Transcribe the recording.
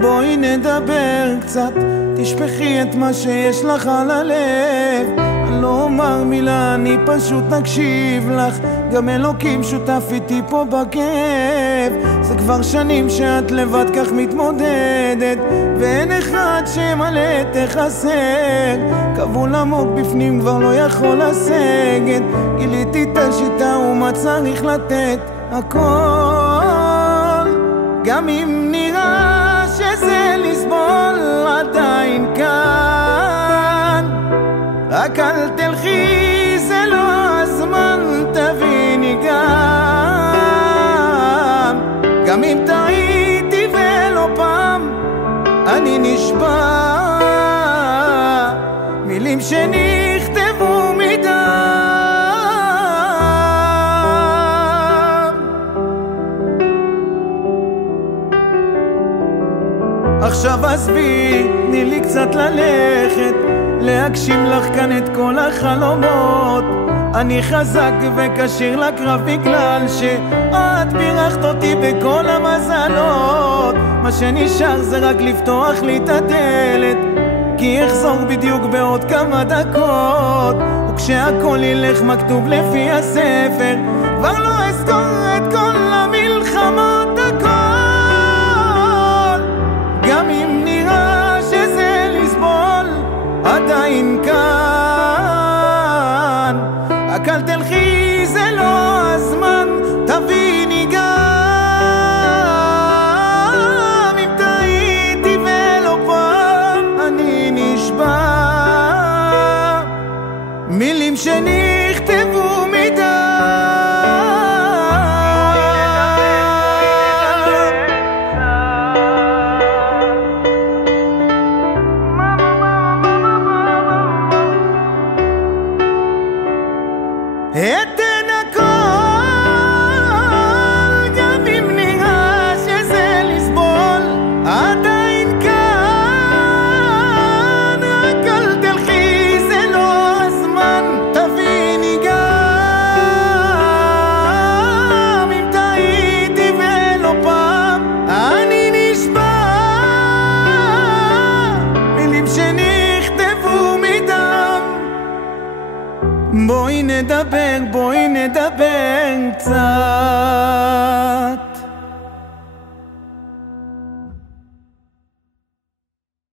בואי נדבר קצת, תשפכי את מה שיש לך על הלב. אני לא אומר מילה, אני פשוט נקשיב לך, גם אלוקים שותף איתי פה בכאב. זה כבר שנים שאת לבד כך מתמודדת, ואין אחד שמלא את החסר. כבול עמוק בפנים כבר לא יכול לסגת, גיליתי את השיטה ומה צריך לתת הכל. גם אם נראה שזה לסבול עדיין כאן, רק אל תלכי, זה לא הזמן, תביני גם אם טעיתי ולא פעם, אני נשבע, מילים שנכתבו מדם. עכשיו עזבי, תני לי קצת ללכת, להגשים לך כאן את כל החלומות. אני חזק וקשיר לקרב בגלל שאת בירכת אותי בכל המזלות. מה שנשאר זה רק לפתוח לי את הדלת, כי אחזור בדיוק בעוד כמה דקות, וכשהכל ילך מכתוב לפי הספר, כבר לא אזכור את כל המלחמות הכל. גם אם נראה שזה לסבול עדיין כאן, רק אל תלכי, זה לא הזמן, תביני גם אם טעיתי ולא פעם, אני נשבע, מילים שנכתבו מדם. אתן הכל, גם אם נראה שזה לסבול עדיין כאן, רק אל תלכי, זה לא הזמן, תביני גם אם טעיתי ולא פעם, אני נשבע, מילים שנכתבו מדם. בואי נדבר קצת.